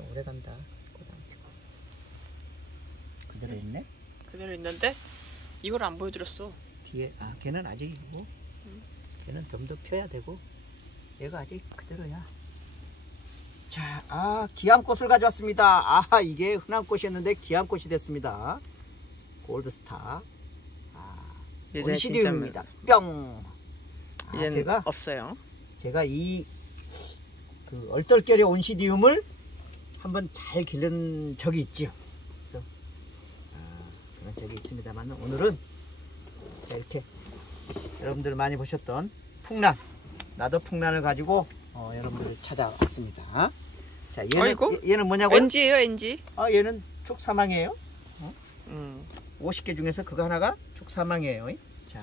오래 간다. 꽃나무. 그대로 있네? 그대로 있는데 이걸 안 보여드렸어. 뒤에, 걔는 아직이고, 걔는 좀 더 펴야 되고, 얘가 아직 그대로야. 자, 기암꽃을 가져왔습니다. 이게 흔한 꽃이었는데 기암꽃이 됐습니다. 골드스타. 온시디움입니다. 뿅. 이제는 제가 없어요. 제가 그 얼떨결에 온시디움을 한번 잘 기른 적이 있죠. 그래서 그런 적이 있습니다만 오늘은 자, 이렇게 여러분들 많이 보셨던 풍란, 나도 풍란을 가지고 여러분들을 찾아왔습니다. 자, 얘는 뭐냐고요? NG예요, NG. 얘는 축사망이에요. 50개 중에서 그거 하나가 축사망이에요. 자,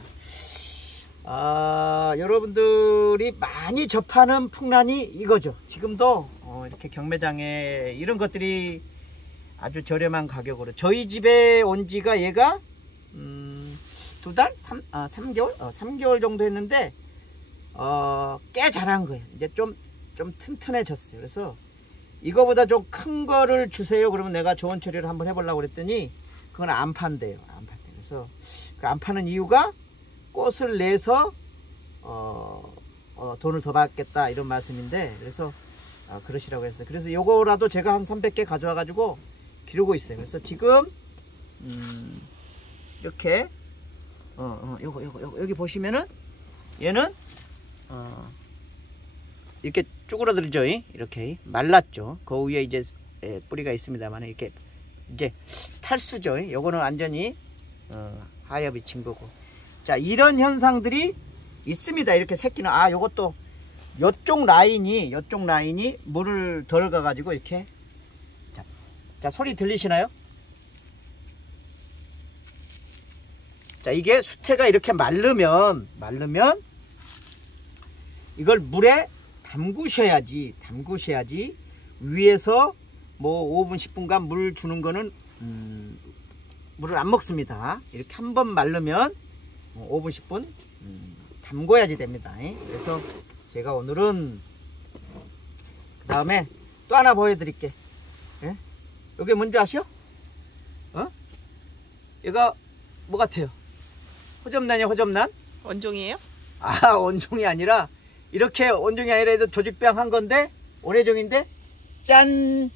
여러분들이 많이 접하는 풍란이 이거죠. 지금도 이렇게 경매장에 이런 것들이 아주 저렴한 가격으로 저희 집에 온 지가 얘가 2달? 3개월? 3개월 정도 했는데 꽤 자란 거예요. 이제 좀 튼튼해졌어요. 그래서 이거보다 좀 큰 거를 주세요. 그러면 내가 좋은 처리를 한번 해보려고 그랬더니 그건 안 판대요. 안 판대요. 그래서 그 안 파는 이유가 꽃을 내서 돈을 더 받겠다 이런 말씀인데, 그래서 그러시라고 했어요. 그래서 요거라도 제가 한 300개 가져와 가지고 기르고 있어요. 그래서 지금 이렇게 요거 여기 보시면은 얘는 이렇게 쭈그러들죠. 이렇게 말랐죠. 그 위에 이제 뿌리가 있습니다만 이렇게 이제 탈수죠. 요거는 완전히 하엽이 진 거고. 자, 이런 현상들이 있습니다. 이렇게 새끼는 요것도 요쪽 라인이 물을 덜 가가지고 이렇게 자 소리 들리시나요? 자, 이게 수태가 이렇게 마르면 이걸 물에 담그셔야지 위에서 뭐 5분 10분간 물 주는 거는 물을 안 먹습니다. 이렇게 한번 마르면 5분 10분 담궈야지 됩니다. 그래서 제가 오늘은 그 다음에 또 하나 보여드릴게. 이게 뭔지 아시오? 얘가 뭐 같아요? 호접란이야, 호접란? 원종이에요? 원종이 아니라 이렇게 원종이 아니라 해도 조직병 한 건데 원예종인데 짠!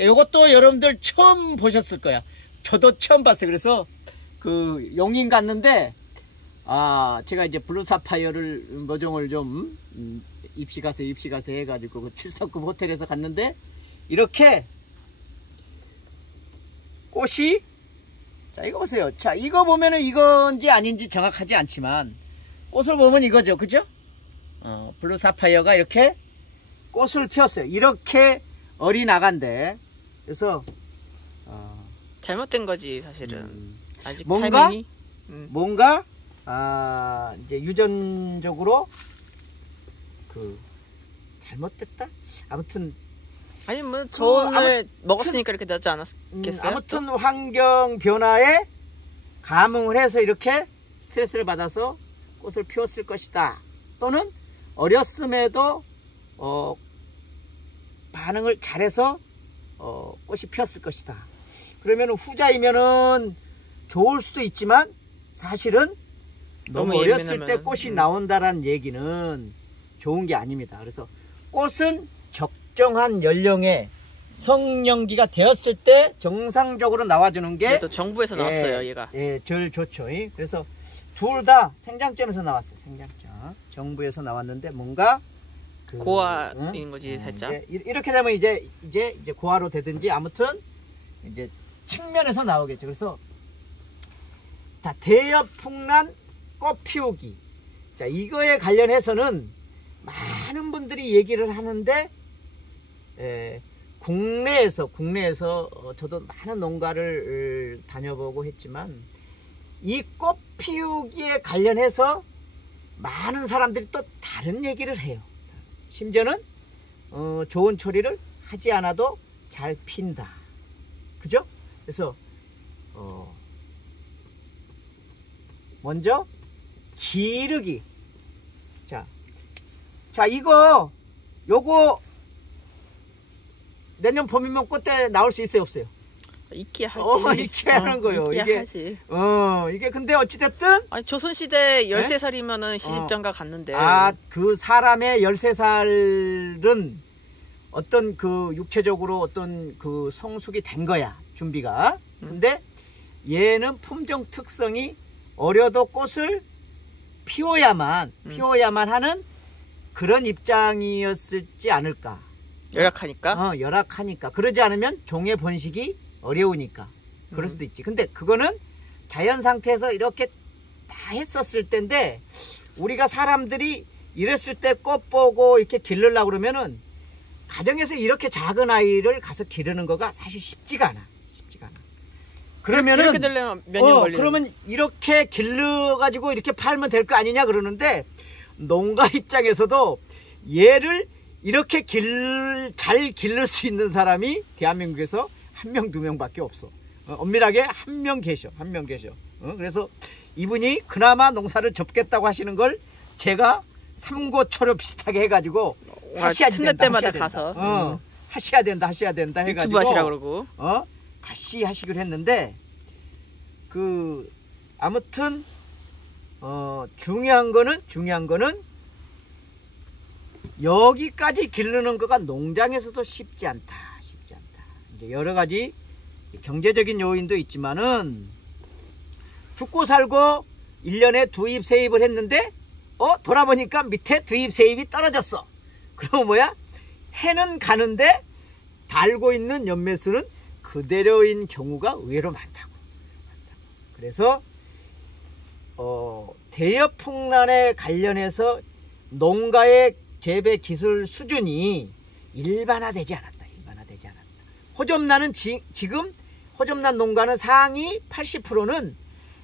이것도 여러분들 처음 보셨을 거야. 저도 처음 봤어요. 그래서 그 용인 갔는데 제가 이제 블루사파이어를 모종을 좀 입시 가서 해가지고 그 7성급 호텔에서 갔는데 이렇게 꽃이, 자 이거 보세요. 자, 이거 보면은 이건지 아닌지 정확하지 않지만 꽃을 보면 이거죠. 그죠? 블루사파이어가 이렇게 꽃을 피웠어요. 이렇게 어리나간데. 그래서 잘못된 거지 사실은. 아직 뭔가 타이밍이 뭔가 이제 유전적으로 잘못됐다? 아무튼 아니 뭐 저를 먹었으니까 이렇게 나지 않았겠어요? 아무튼 환경 변화에 감응을 해서 이렇게 스트레스를 받아서 꽃을 피웠을 것이다. 또는 어렸음에도 반응을 잘해서 꽃이 피었을 것이다. 그러면 후자이면은 좋을 수도 있지만 사실은 너무 어렸을 때 꽃이 나온다라는 얘기는 좋은 게 아닙니다. 그래서 꽃은 적정한 연령에 성년기가 되었을 때 정상적으로 나와주는 게 또 정부에서 나왔어요. 얘가 제일 좋죠. 그래서 둘 다 생장점에서 나왔어요. 생장점 정부에서 나왔는데 뭔가 고아인 거지 살짝. 이렇게 되면 이제 고아로 되든지 아무튼 이제 측면에서 나오겠죠. 그래서 자, 대엽풍란 꽃 피우기. 자, 이거에 관련해서는 많은 분들이 얘기를 하는데 국내에서 저도 많은 농가를 다녀보고 했지만 이 꽃 피우기에 관련해서 많은 사람들이 또 다른 얘기를 해요. 심지어는 좋은 처리를 하지 않아도 잘 핀다. 그죠? 그래서 먼저 기르기. 자, 요거 내년 봄이면 꽃대 나올 수 있어요, 없어요? 있게 하지. 있게 하는 거요. 있게 하지. 이게 근데 어찌됐든. 아니, 조선시대 13살이면은 시집장가 갔는데. 그 사람의 13살은 어떤 그 육체적으로 어떤 그 성숙이 된 거야, 준비가. 근데 얘는 품종 특성이 어려도 꽃을 피워야만 하는 그런 입장이었을지 않을까. 열악하니까? 열악하니까. 그러지 않으면 종의 번식이 어려우니까. 그럴 수도 있지. 근데 그거는 자연 상태에서 이렇게 다 했었을 텐데, 우리가 사람들이 이랬을 때 꽃 보고 이렇게 기르려고 그러면은, 가정에서 이렇게 작은 아이를 가서 기르는 거가 사실 쉽지가 않아. 그러면은 이렇게 되려면 몇 년 걸리는. 그러면 이렇게 길러가지고 이렇게 팔면 될 거 아니냐 그러는데, 농가 입장에서도 얘를 이렇게 잘 기를 수 있는 사람이 대한민국에서 1명, 2명밖에 없어. 엄밀하게 한 명 계셔. 그래서 이분이 그나마 농사를 접겠다고 하시는 걸 제가 삼고초려 비슷하게 해가지고 하셔야 된다. 때마다 가서 하셔야 된다 해가지고 유튜브 하시라 그러고 다시 하시기로 했는데, 아무튼 중요한 거는 여기까지 기르는 거가 농장에서도 쉽지 않다. 이제 여러 가지 경제적인 요인도 있지만은, 죽고 살고 1년에 두입 세입을 했는데 돌아보니까 밑에 두입 세입이 떨어졌어. 그럼 뭐야? 해는 가는데 달고 있는 연매수는 그대로인 경우가 의외로 많다고. 그래서 대여풍란에 관련해서 농가의 재배 기술 수준이 일반화되지 않았다. 호접란은 지금 호접란 농가는 상위 80%는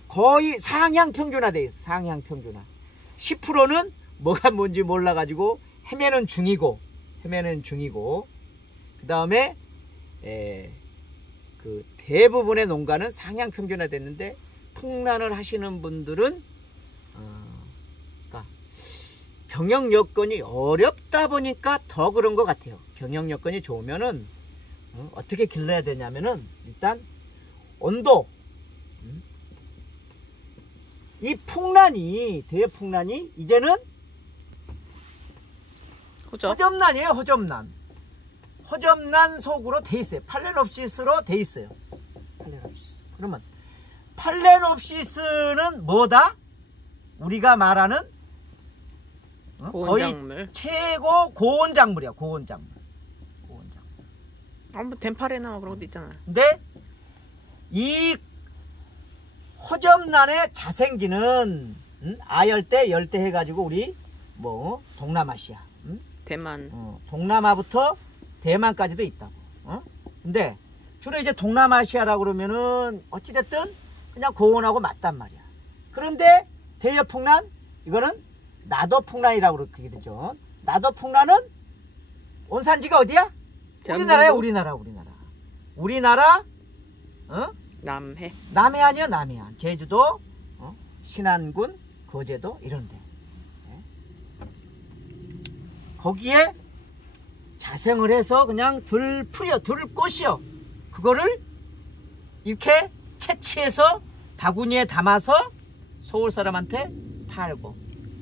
거의 상향 평준화돼 있어. 상향 평준화. 10%는 뭐가 뭔지 몰라가지고 헤매는 중이고, 그 다음에 그 대부분의 농가는 상향 평준화됐는데, 풍란을 하시는 분들은 그러니까 경영 여건이 어렵다 보니까 더 그런 것 같아요. 경영 여건이 좋으면은 어떻게 길러야 되냐면은, 일단 온도. 이 풍란이, 대풍란이 이제는 호접란이에요. 호접란 속으로 돼 있어요. 팔레놉시스로 돼 있어요. 그러면 팔레놉시스는 뭐다? 우리가 말하는 거의 최고 고온 작물이야. 고온 작물. 뭐 덴파레나 그런 것도 있잖아. 근데 이 호접란의 자생지는 아열대, 열대 해가지고 우리 뭐 동남아시아, 대만, 동남아부터 대만까지도 있다고. 근데 주로 이제 동남아시아라고 그러면은 어찌됐든 그냥 고온하고 맞단 말이야. 그런데 대여풍란, 이거는 나도풍란이라고 그렇게 되죠. 나도풍란은 원산지가 어디야? 우리나라야. 우리나라 남해 아니야. 남해안, 제주도, 신안군, 거제도 이런데. 거기에 자생을 해서 그냥 들꽃이요. 그거를 이렇게 채취해서 바구니에 담아서 서울 사람한테 팔고.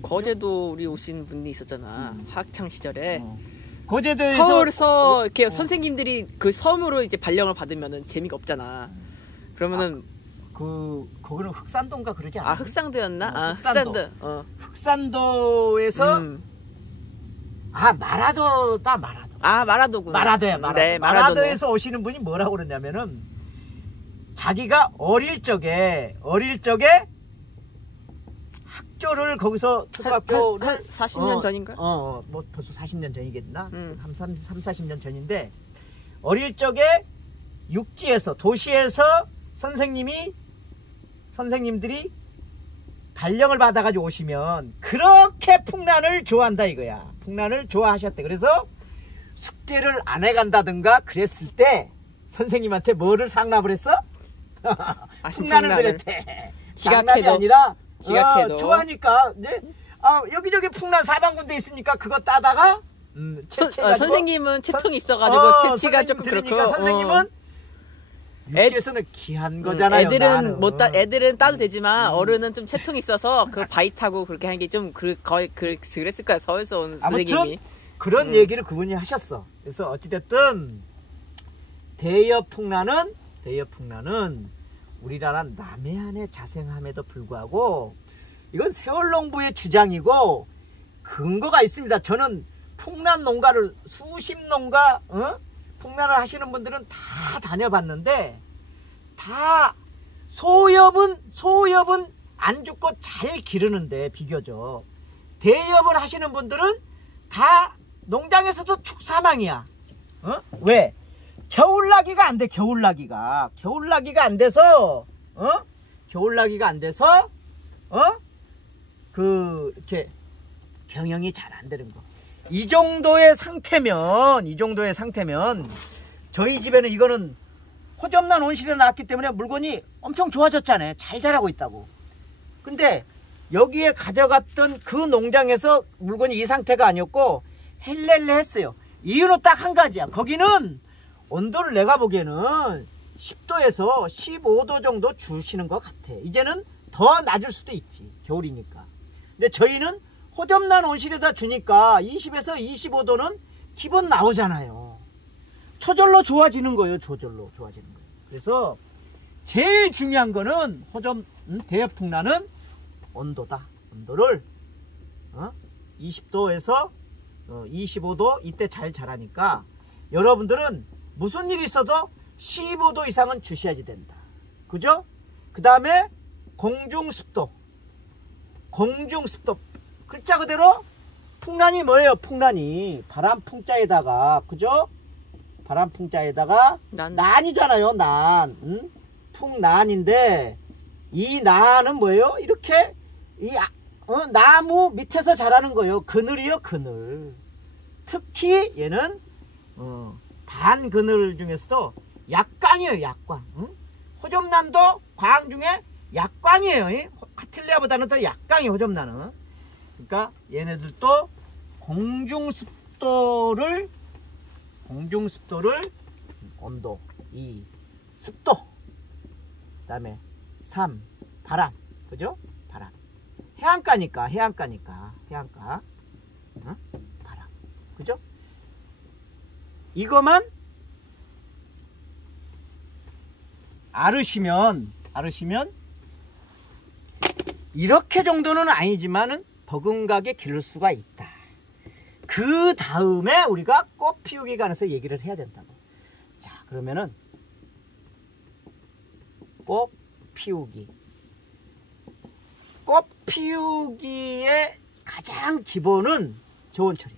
거제도 우리 오신 분이 있었잖아. 학창 시절에. 거제도에서 서울서 이렇게 선생님들이 그 섬으로 이제 발령을 받으면은 재미가 없잖아. 그러면은 거기는 흑산도인가 그러지 않아? 흑산도였나? 흑산도. 흑산도에서 마라도다. 마라도구나. 마라도야. 네, 마라도에서 오시는 분이 뭐라고 그러냐면은, 자기가 어릴 적에 학교를 거기서 초등학교를 한 40년 전인가? 뭐 벌써 40년 전이겠나? 30-40년 전인데, 어릴 적에 육지에서, 도시에서 선생님들이 발령을 받아가지고 오시면 그렇게 풍란을 좋아한다 이거야. 풍란을 좋아하셨대. 그래서 숙제를 안 해간다든가 그랬을 때 선생님한테 뭐를 상납을 했어? 풍란을 그랬대. 지각해도 아니라 지각해도 좋아하니까 이제 여기저기 풍란 사방군데 있으니까 그거 따다가 선생님은 채통이 있어가지고 채취가 조금 그렇고. 선생님은 유치에서는 귀한 거잖아요. 애들은 따도 되지만 어른은 좀 채통이 있어서 그 바이트하고 그렇게 하는 게 좀 거의 그랬을 거야. 서울에서 온 선생님이. 아무튼 그런 얘기를 그분이 하셨어. 그래서 어찌됐든 대여풍란은 우리나라 남해안에 자생함에도 불구하고 이건 세월농부의 주장이고 근거가 있습니다. 저는 풍란 농가를 수십 농가 풍란을 하시는 분들은 다 다녀봤는데 다 소엽은 안 죽고 잘 기르는데 비교적 대엽을 하시는 분들은 다 농장에서도 축사망이야. 왜? 겨울나기가 안 돼. 겨울나기가 안 돼서 이렇게 경영이 잘 안 되는 거. 이 정도의 상태면 저희 집에는 이거는 호접란 온실에 나왔기 때문에 물건이 엄청 좋아졌잖아요. 잘 자라고 있다고. 근데 여기에 가져갔던 그 농장에서 물건이 이 상태가 아니었고 헬렐레 했어요. 이유는 딱 한 가지야. 거기는 온도를 내가 보기에는 10도에서 15도 정도 주시는 것 같아. 이제는 더 낮을 수도 있지. 겨울이니까. 근데 저희는 호접란 온실에다 주니까 20에서 25도는 기본 나오잖아요. 저절로 좋아지는 거예요. 그래서 제일 중요한 거는 대여풍란은 온도다. 온도를 20도에서 25도 이때 잘 자라니까 여러분들은 무슨 일이 있어도 15도 이상은 주셔야지 된다. 그죠? 그 다음에 공중습도. 글자 그대로 풍란이 뭐예요? 풍란이 바람풍자에다가, 그죠? 바람풍자에다가 난이잖아요. 난. 풍란인데 이 난은 뭐예요? 이렇게 나무 밑에서 자라는 거예요. 그늘이요. 그늘. 특히 얘는 반그늘 중에서도 약광이에요. 약광. 호접란도 광 중에 약광이에요. 카틸리아보다는 더 약광이 호접란은. 그러니까 얘네들도 공중습도를 온도 2 습도 그 다음에 3 바람. 그죠? 바람. 해안가니까 바람. 그죠? 이거만 알으시면 이렇게 정도는 아니지만은 버금가게 기를 수가 있다. 그 다음에 우리가 꽃 피우기에 관해서 얘기를 해야 된다고. 자, 그러면은 꽃 피우기의 가장 기본은 저온 처리.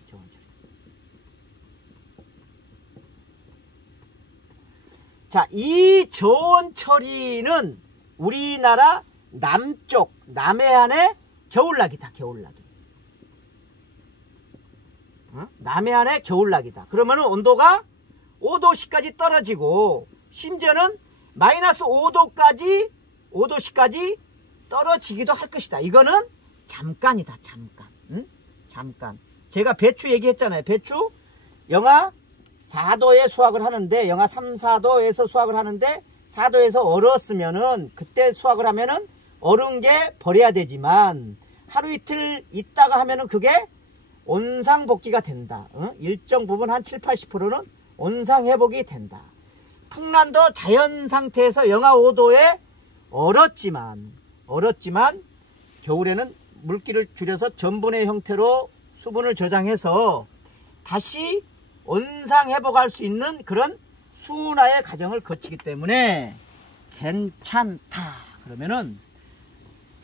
자, 이 저온 처리는 우리나라 남쪽 남해안의 겨울나기다. 남해안의 겨울나기다. 그러면은 온도가 5도씨까지 떨어지고 심지어는 마이너스 5도씨까지 떨어지기도 할 것이다. 이거는 잠깐이다. 잠깐. 제가 배추 얘기했잖아요. 배추 영하 4도에 수확을 하는데, 영하 3, 4도에서 수확을 하는데 4도에서 얼었으면은 그때 수확을 하면은 얼은 게 버려야 되지만 하루 이틀 있다가 하면은 그게 온상복귀가 된다. 일정 부분 한 7, 80%는 온상회복이 된다. 풍란도 자연 상태에서 영하 5도에 얼었지만 겨울에는 물기를 줄여서 전분의 형태로 수분을 저장해서 다시 온상회복할 수 있는 그런 순화의 과정을 거치기 때문에 괜찮다. 그러면은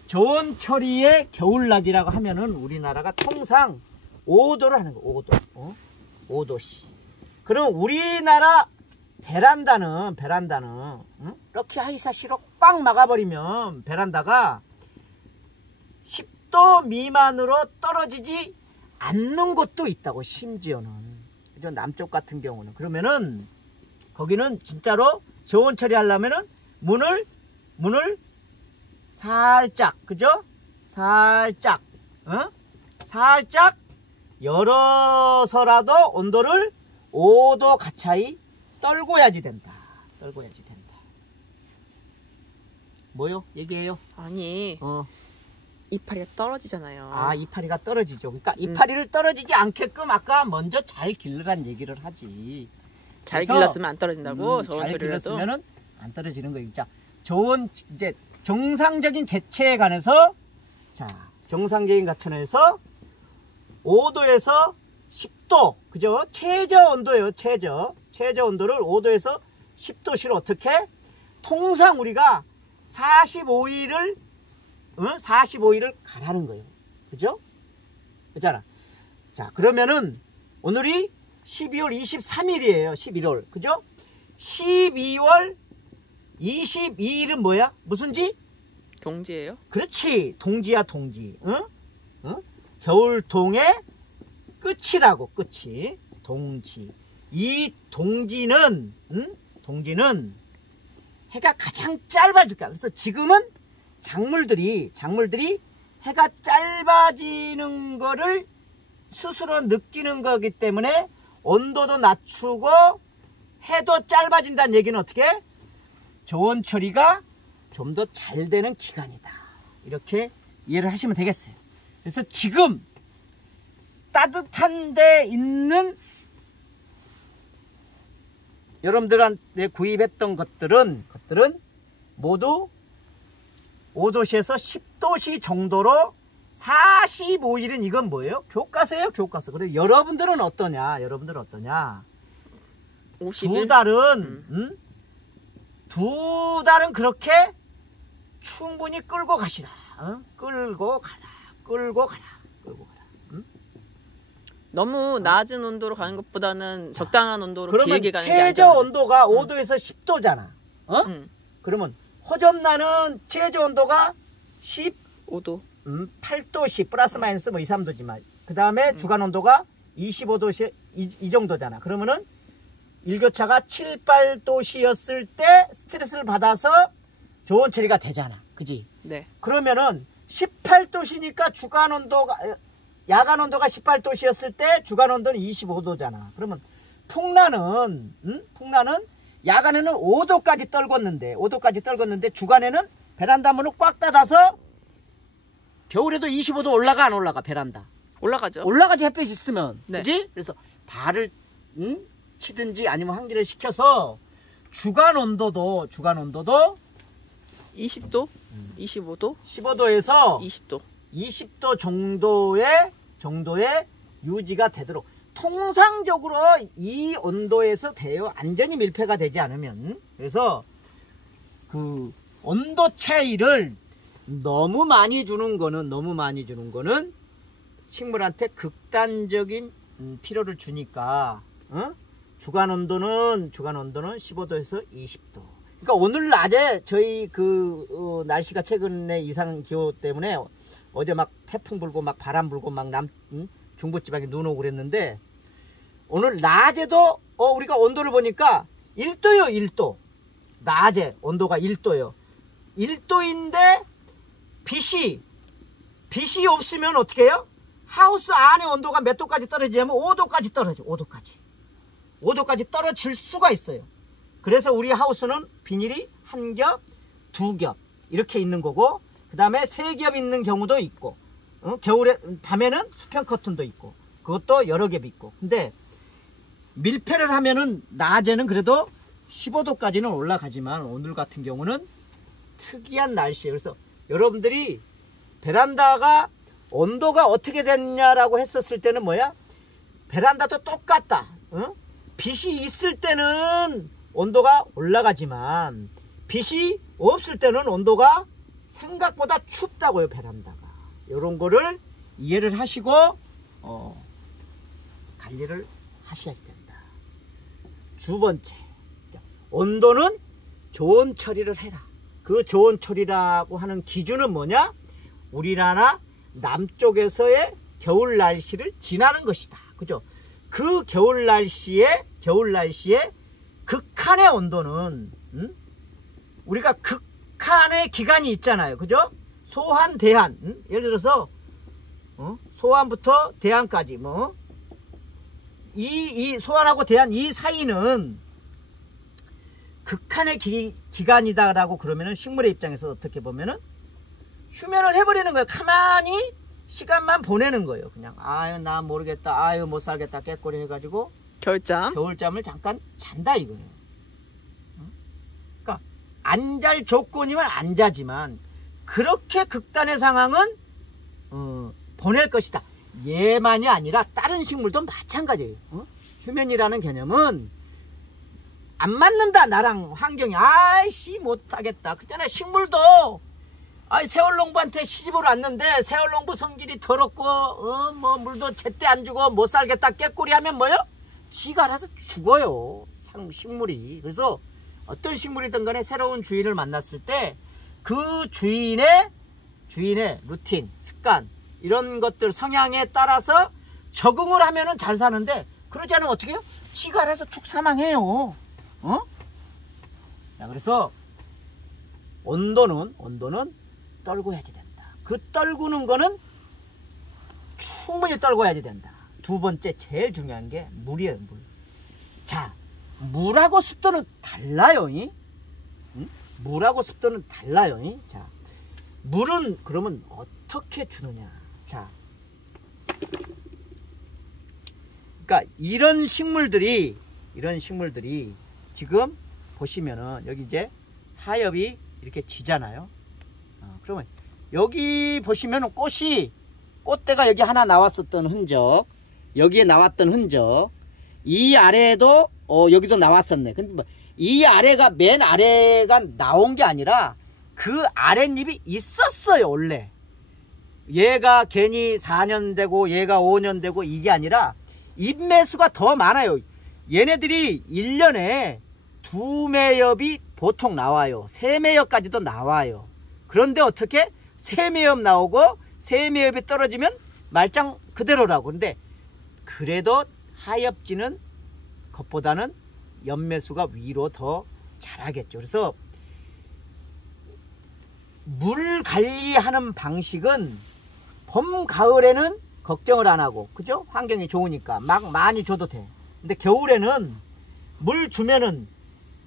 저온 처리의 겨울나기라고 하면은 우리나라가 통상 5도를 하는 거. 5도씨. 그럼 우리나라 베란다는 이렇게 하이사시로 꽉 막아버리면 베란다가 10도 미만으로 떨어지지 않는 곳도 있다고. 심지어는 남쪽 같은 경우는. 그러면은 거기는 진짜로 저온 처리하려면은 문을 살짝, 그죠? 살짝 열어서라도 온도를 5도 가까이 떨궈야지 된다. 떨궈야지 된다. 뭐요? 얘기해요. 아니 이파리가 떨어지잖아요. 아, 이파리가 떨어지죠. 그러니까 이파리를 떨어지지 않게끔 아까 먼저 잘 길르란 얘기를 하지. 잘 길렀으면 안 떨어진다고. 잘 길렀으면은 안 떨어지는 거예요. 자, 좋은 이제 정상적인 개체에 관해서, 자, 정상적인 가천에서 5도에서 10도, 그죠? 최저 온도예요. 최저 온도를 5도에서 10도씨로 어떻게? 통상 우리가 45일을 45일을 가라는 거예요. 그죠? 그잖아. 자, 그러면은 오늘이 12월 23일이에요. 11월. 그죠? 12월 22일은 뭐야? 무슨 지? 동지예요? 그렇지. 동지야, 동지. 응? 응? 겨울동의 끝이라고. 끝이. 동지. 이 동지는 동지는 해가 가장 짧아질까. 그래서 지금은 작물들이 해가 짧아지는 거를 스스로 느끼는 거기 때문에 온도도 낮추고 해도 짧아진다는 얘기는 어떻게? 저온 처리가 좀 더 잘 되는 기간이다. 이렇게 이해를 하시면 되겠어요. 그래서 지금 따뜻한 데 있는 여러분들한테 구입했던 것들은 모두 5도씨에서 10도씨 정도로 45일은 이건 뭐예요? 교과서예요, 교과서. 근데 여러분들은 어떠냐? 50일? 두 달은 그렇게 충분히 끌고 가시라. 끌고 가라. 너무 낮은 온도로 가는 것보다는 적당한 온도로 그러면 길게 가는 게 최저 안전하죠. 온도가 5도에서 10도잖아. 그러면 호접란은 최저 온도가 5도. 8도씨 플러스 마이너스 뭐 2, 3도지만 그 다음에 주간 온도가 25도씨 이 정도잖아. 그러면은 일교차가 7, 8도씨였을 때 스트레스를 받아서 저온 처리가 되잖아. 그지? 네. 그러면은 18도씨니까 주간 온도가 야간 온도가 18도씨였을 때 주간 온도는 25도잖아. 그러면 풍란은 야간에는 5도까지 떨궜는데 주간에는 베란다 문을 꽉 닫아서 겨울에도 25도 올라가 안 올라가? 베란다 올라가죠. 올라가지. 햇빛이 있으면. 네. 그지? 그래서 발을 치든지 아니면 환기를 시켜서 주간 온도도 20도, 25도, 15도에서 20도, 20도 정도의 유지가 되도록 통상적으로 이 온도에서 돼요. 완전히 밀폐가 되지 않으면. 그래서 그 온도 차이를 너무 많이 주는 거는 식물한테 극단적인 피로를 주니까. 주간 온도는 15도에서 20도. 그러니까 오늘 낮에 저희 날씨가 최근에 이상 기후 때문에 어제 막 태풍 불고 막 바람 불고 막 중부지방에 눈 오고 그랬는데 오늘 낮에도 우리가 온도를 보니까 1도요. 1도. 낮에 온도가 1도요. 1도인데 빛이 없으면 어떻게 해요? 하우스 안에 온도가 몇 도까지 떨어지냐면 5도까지 떨어져. 5도까지 떨어질 수가 있어요. 그래서 우리 하우스는 비닐이 1겹, 2겹 이렇게 있는 거고, 그 다음에 3겹 있는 경우도 있고, 겨울에 밤에는 수평 커튼도 있고, 그것도 여러 겹 있고. 근데 밀폐를 하면은 낮에는 그래도 15도까지는 올라가지만 오늘 같은 경우는 특이한 날씨예요. 그래서 여러분들이 베란다가 온도가 어떻게 됐냐라고 했었을 때는 뭐야? 베란다도 똑같다. 빛이 있을 때는 온도가 올라가지만 빛이 없을 때는 온도가 생각보다 춥다고요. 베란다가. 이런 거를 이해를 하시고 관리를 하셔야 된다. 두 번째, 온도는 저온 처리를 해라. 그 저온 처리라고 하는 기준은 뭐냐? 우리나라 남쪽에서의 겨울 날씨를 지나는 것이다. 그죠? 그 겨울 날씨에 극한의 온도는 우리가 극한의 기간이 있잖아요. 그죠? 소한, 대한. 예를 들어서 소환부터 대안까지 뭐 이 소환하고 대안 이 사이는 극한의 기간이다라고 그러면은 식물의 입장에서 어떻게 보면은 휴면을 해버리는 거예요. 가만히 시간만 보내는 거예요. 그냥 아유 나 모르겠다, 아유 못 살겠다 깨꼬리 해가지고 겨울잠을 잠깐 잔다 이거예요. 그러니까 안 잘 조건이면 안 자지만 그렇게 극단의 상황은 보낼 것이다. 얘만이 아니라 다른 식물도 마찬가지예요. 휴면이라는 개념은 안 맞는다 나랑 환경이. 아이씨 못하겠다. 그잖아 식물도 아이 세월농부한테 시집을 왔는데 세월농부 성질이 더럽고 뭐 물도 제때 안 주고 못 살겠다 깨꼬리 하면 뭐요? 지가 알아서 죽어요. 식물이. 그래서 어떤 식물이든 간에 새로운 주인을 만났을 때 그 주인의 루틴, 습관 이런 것들 성향에 따라서 적응을 하면은 잘 사는데 그러지 않으면 어떻게 해요? 지가 알아서 죽 사망해요. 자, 그래서 온도는 떨궈야지 된다. 그 떨구는 거는 충분히 떨궈야지 된다. 두 번째 제일 중요한 게 물이에요. 물. 자, 물하고 습도는 달라요. 물하고 습도는 달라요. 자, 물은 그러면 어떻게 주느냐. 자, 그러니까 이런 식물들이 지금 보시면은 여기 이제 하엽이 이렇게 지잖아요. 그러면 여기 보시면은 꽃대가 여기 하나 나왔었던 흔적, 여기에 나왔던 흔적, 이 아래에도 여기도 나왔었네. 근데 뭐 이 아래가 맨 아래가 나온 게 아니라 그 아랫잎이 있었어요 원래. 얘가 괜히 4년 되고 얘가 5년 되고 이게 아니라 잎매수가 더 많아요. 얘네들이 1년에 2매엽이 보통 나와요. 3매엽까지도 나와요. 그런데 어떻게 3매엽 나오고 3매엽이 떨어지면 말짱 그대로라고. 근데 그래도 하엽지는 것보다는 연매수가 위로 더 자라겠죠. 그래서 물 관리하는 방식은 봄, 가을에는 걱정을 안 하고, 그죠? 환경이 좋으니까 막 많이 줘도 돼. 근데 겨울에는 물 주면은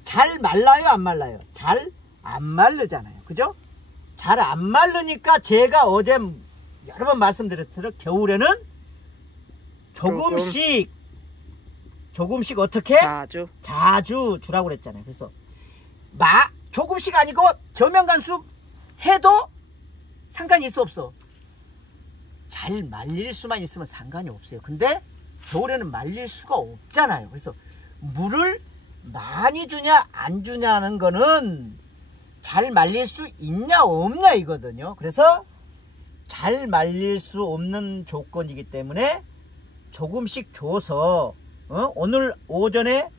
잘 말라요, 안 말라요? 잘 안 마르잖아요. 그죠? 잘 안 마르니까 제가 어제 여러 번 말씀드렸듯이 겨울에는 조금씩 어떻게? 자주 주라고 그랬잖아요. 그래서 조금씩 아니고 저면간수 해도 상관이 있어 없어? 잘 말릴 수만 있으면 상관이 없어요. 근데 겨울에는 말릴 수가 없잖아요. 그래서 물을 많이 주냐 안 주냐는 거는 잘 말릴 수 있냐 없냐 이거든요. 그래서 잘 말릴 수 없는 조건이기 때문에 조금씩 줘서 오늘 오전에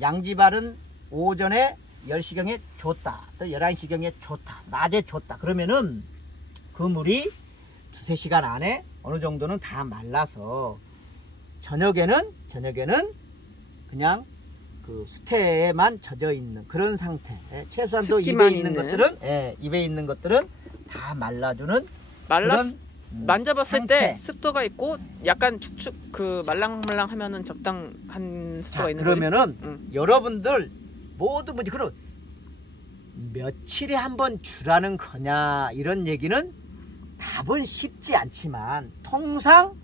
양지발은 오전에 10시경에 줬다. 또 11시경에 줬다. 낮에 줬다. 그러면은 그 물이 2-3시간 안에 어느 정도는 다 말라서 저녁에는 그냥 그 수태에만 젖어 있는 그런 상태. 최소한도 입에 있는 것들은 다 말라주는 만져봤을 상태. 때 습도가 있고 약간 축축 말랑말랑 하면은 적당한 습도가 있는 거예요. 그러면은 여러분들 모두 그럼 며칠에 한 번 주라는 거냐 이런 얘기는 답은 쉽지 않지만 통상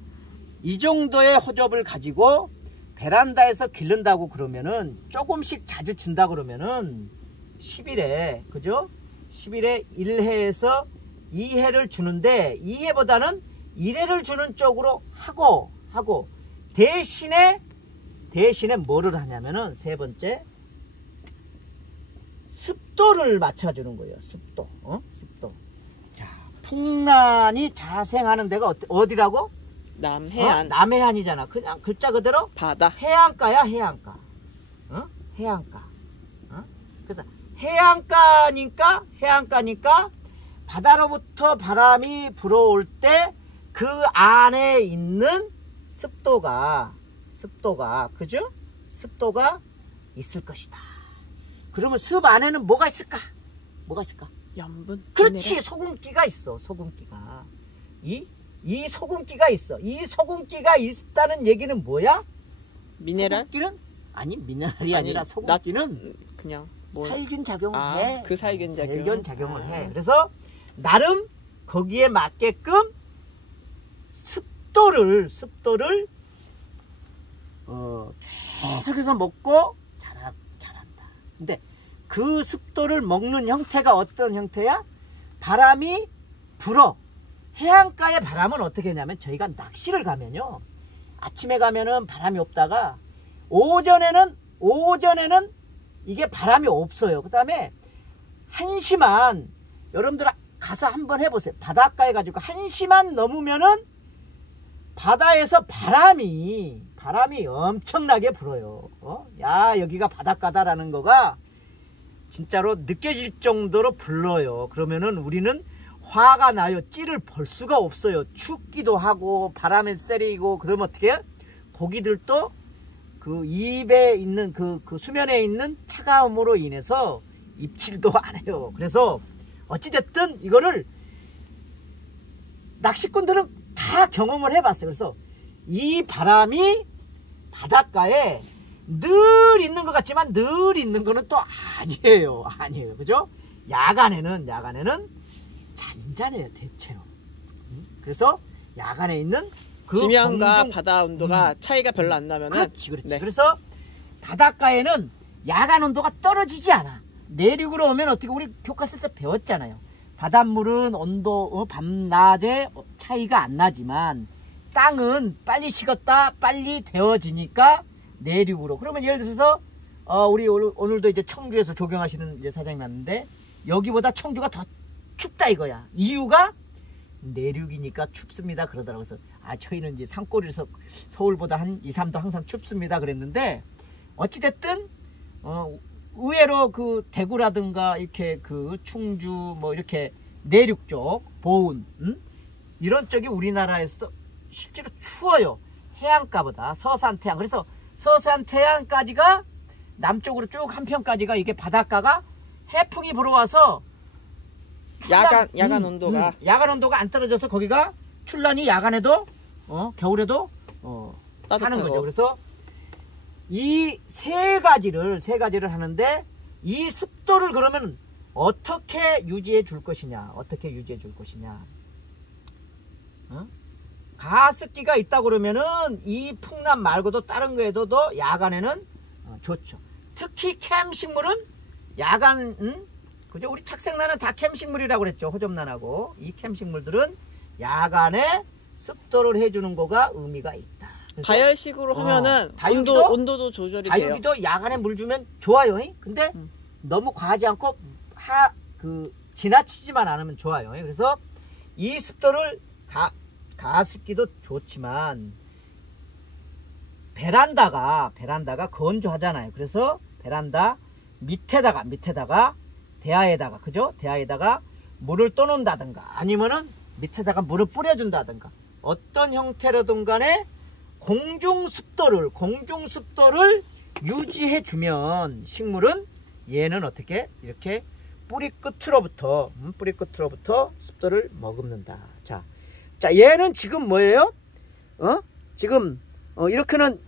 이 정도의 호접을 가지고 베란다에서 기른다고 그러면은 조금씩 자주 준다 그러면은 10일에 그죠? 10일에 1회에서 2회를 주는데 2회보다는 1회를 주는 쪽으로 하고 대신에 뭐를 하냐면은 세 번째 습도를 맞춰주는 거예요. 습도. 자, 풍란이 자생하는 데가 어디라고? 남해안. 남해안이잖아. 그냥 글자 그대로 바다. 해안가야, 해안가. 해안가. 그래서 해안가니까 바다로부터 바람이 불어올 때 그 안에 있는 습도가 그죠? 습도가 있을 것이다. 그러면 습 안에는 뭐가 있을까? 뭐가 있을까? 염분. 그렇지. 미네랄. 소금기가 있어. 소금기가. 이 이 소금기가 있어. 이 소금기가 있다는 얘기는 뭐야? 미네랄? 소금기는 아니 미네랄이 아니, 아니라 소금기는 그냥 뭐. 살균 작용을 해. 그 살균 작용. 살균 작용을 해. 그래서 나름 거기에 맞게끔 습도를 계속해서 먹고 자란다. 근데 그 습도를 먹는 형태가 어떤 형태야? 바람이 불어. 해안가의 바람은 어떻게 하냐면 저희가 낚시를 가면요. 아침에 가면은 바람이 없다가 오전에는 이게 바람이 없어요. 그 다음에 1시만 여러분들 가서 한번 해보세요. 바닷가에 가지고 1시만 넘으면은 바다에서 바람이 엄청나게 불어요. 야 여기가 바닷가다라는 거가 진짜로 느껴질 정도로 불러요. 그러면은 우리는 화가 나요. 찌를 볼 수가 없어요. 춥기도 하고 바람에 세리고 그러면 어떻게 해요? 고기들도 그 입에 있는 그 수면에 있는 차가움으로 인해서 입질도 안 해요. 그래서 어찌됐든 이거를 낚시꾼들은 다 경험을 해봤어요. 그래서 이 바람이 바닷가에 늘 있는 것 같지만 늘 있는 거는 또 아니에요. 그죠? 야간에는 잔잔해요. 대체로. 그래서 야간에 있는 그 지면과 바다 온도가 차이가 별로 안 나면은. 그렇지. 네. 그래서 바닷가에는 야간 온도가 떨어지지 않아. 내륙으로 오면 어떻게 우리 교과서에서 배웠잖아요. 바닷물은 온도 밤낮에 차이가 안 나지만 땅은 빨리 식었다 빨리 데워지니까 내륙으로. 그러면 예를 들어서 우리 오늘도 이제 청주에서 조경하시는 이제 사장님 왔는데 여기보다 청주가 더 춥다 이거야. 이유가 내륙이니까 춥습니다 그러더라고요. 그래서 저희는 이제 산골이라서 서울보다 한 2, 3도 항상 춥습니다 그랬는데 어찌됐든 의외로 그 대구라든가 이렇게 그 충주 뭐 이렇게 내륙 쪽 보은 이런 쪽이 우리나라에서도 실제로 추워요. 해안가보다 서산 태안. 그래서 서산 태안까지가 남쪽으로 쭉 한편까지가 이게 바닷가가 해풍이 불어와서 야간 온도가 야간 온도가 안 떨어져서 거기가 출란이 야간에도 겨울에도 사는 거죠. 그래서 이 세 가지를 하는데 이 습도를 그러면 어떻게 유지해 줄 것이냐? 가습기가 있다 그러면은 이 풍란 말고도 다른 거에도 야간에는 좋죠. 특히 캠식물은 야간 그죠? 우리 착색란은 다 캠식물이라고 그랬죠. 호접란하고 이 캠식물들은 야간에 습도를 해주는 거가 의미가 있다. 다열식으로 하면은 온도도 조절이 돼요. 다육이도 야간에 물 주면 좋아요. 근데 너무 과하지 않고 지나치지만 않으면 좋아요. 그래서 이 습도를 가습기도 좋지만 베란다가 건조하잖아요. 그래서 베란다 밑에다가 대야에다가 그죠? 대야에다가 물을 떠놓는다든가 아니면은 밑에다가 물을 뿌려준다든가 어떤 형태로든 간에 공중습도를 유지해주면 식물은 얘는 어떻게 이렇게 뿌리 끝으로부터 습도를 머금는다. 자 얘는 지금 뭐예요? 지금 이렇게는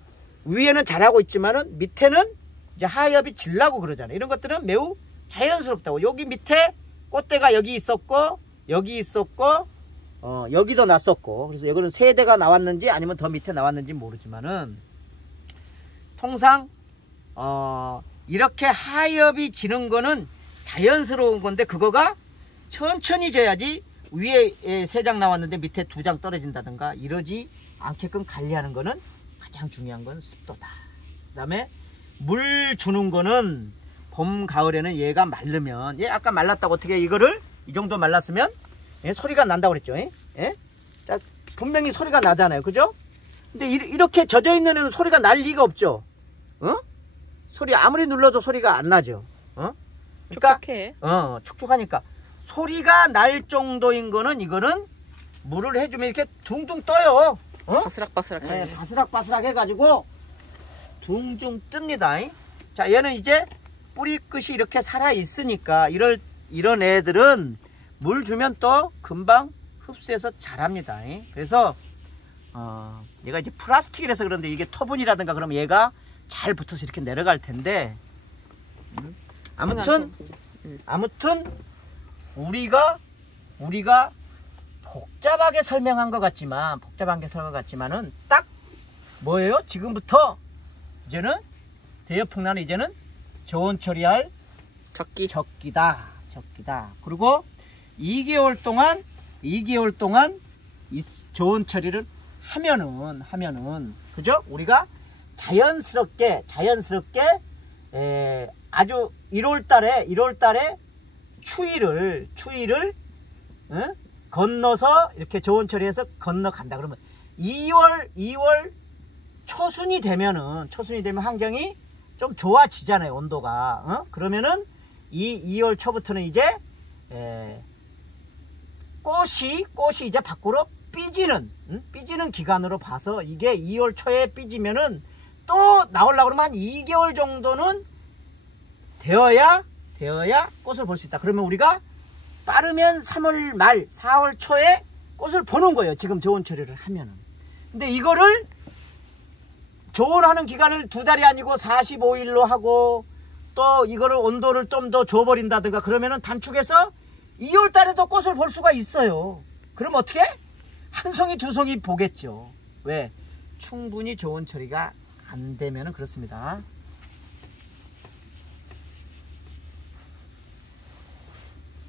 위에는 잘하고 있지만은 밑에는 이제 하엽이 질라고 그러잖아요. 이런 것들은 매우 자연스럽다고. 여기 밑에 꽃대가 여기 있었고 여기도 났었고 그래서 이거는 세 대가 나왔는지 아니면 더 밑에 나왔는지 모르지만은 통상 이렇게 하엽이 지는 거는 자연스러운 건데 그거가 천천히 져야지 위에 3장 나왔는데 밑에 2장 떨어진다든가 이러지 않게끔 관리하는 거는 가장 중요한 건 습도다. 그 다음에 물 주는 거는 봄 가을에는 얘가 마르면 얘 아까 말랐다고 어떻게 이거를 이 정도 말랐으면 소리가 난다고 그랬죠. 자, 분명히 소리가 나잖아요. 그죠? 근데 이렇게 젖어 있는 애는 소리가 날 리가 없죠. 소리 아무리 눌러도 소리가 안 나죠. 그러니까 축축하니까 소리가 날 정도인 거는 이거는 물을 해주면 이렇게 둥둥 떠요. 바스락바스락하게. 바스락바스락 해가지고 둥둥 뜹니다. 자, 얘는 이제 뿌리 끝이 이렇게 살아 있으니까 이런 애들은 물 주면 또 금방 흡수해서 자랍니다. 그래서 얘가 이제 플라스틱이라서 그런데 이게 토분이라든가 그러면 얘가 잘 붙어서 이렇게 내려갈 텐데 아무튼 우리가 복잡하게 설명한 것 같지만은 딱 뭐예요? 지금부터 이제는 대여풍란은 이제는 저온 처리할 적기다. 그리고 2개월 동안 이 저온 처리를 하면은 그죠? 우리가 자연스럽게 아주 1월달에 추위를 건너서 이렇게 저온 처리해서 건너간다. 그러면 2월 초순이 되면 환경이 좀 좋아지잖아요. 온도가. 그러면은 이 2월 초부터는 이제 꽃이 이제 밖으로 삐지는 기간으로 봐서 이게 2월 초에 삐지면은 또 나오려고 그러면 한 2개월 정도는 되어야 꽃을 볼 수 있다. 그러면 우리가 빠르면 3월 말 4월 초에 꽃을 보는 거예요. 지금 저온 처리를 하면은. 근데 이거를 저온하는 기간을 2달이 아니고 45일로 하고 또 이거를 온도를 좀 더 줘버린다든가 그러면은 단축해서 2월 달에도 꽃을 볼 수가 있어요. 그럼 어떻게? 한 송이 두 송이 보겠죠. 왜? 충분히 저온 처리가 안 되면은 그렇습니다.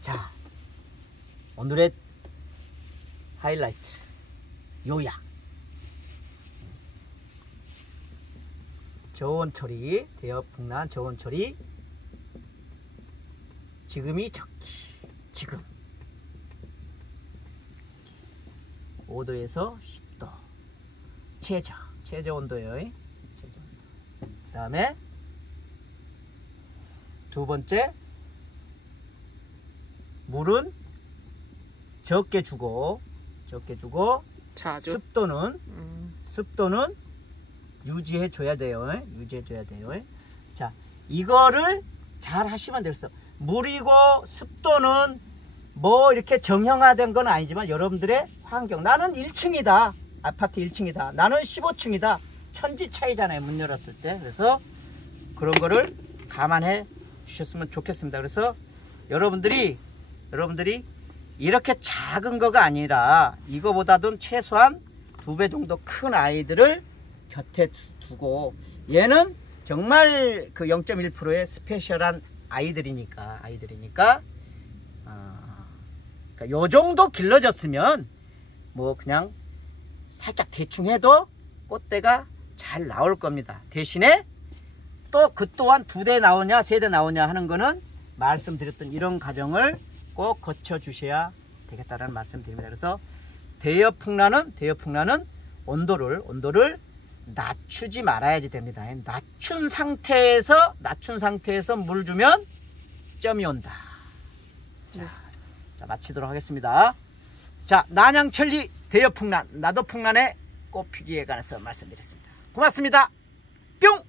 자, 오늘의 하이라이트 요약. 저온 처리, 대여풍란 저온 처리. 지금이 적기. 지금 5도에서 10도 최저 온도예요. 그 다음에 두 번째, 물은 적게 주고 자주. 습도는 유지해 줘야 돼요. 자, 이거를 잘 하시면 되겠어. 물이고 습도는 뭐 이렇게 정형화된 건 아니지만 여러분들의 환경, 나는 1층이다, 아파트 1층이다, 나는 15층이다, 천지 차이잖아요, 문 열었을 때. 그래서 그런 거를 감안해 주셨으면 좋겠습니다. 그래서 여러분들이 이렇게 작은 거가 아니라 이거보다도 최소한 2배 정도 큰 아이들을 곁에 두고, 얘는 정말 그 0.1%의 스페셜한 아이들이니까 요 정도 길러졌으면 뭐 그냥 살짝 대충 해도 꽃대가 잘 나올 겁니다. 대신에 또 그 또한 2대 나오냐 3대 나오냐 하는 거는 말씀드렸던 이런 과정을 꼭 거쳐 주셔야 되겠다라는 말씀 드립니다. 그래서 대여풍란은 온도를 낮추지 말아야지 됩니다. 낮춘 상태에서 물 주면 점이 온다. 자, 마치도록 하겠습니다. 자, 난양천리 대여풍란, 나도풍란의 꽃피기에 관해서 말씀드렸습니다. 고맙습니다. 뿅!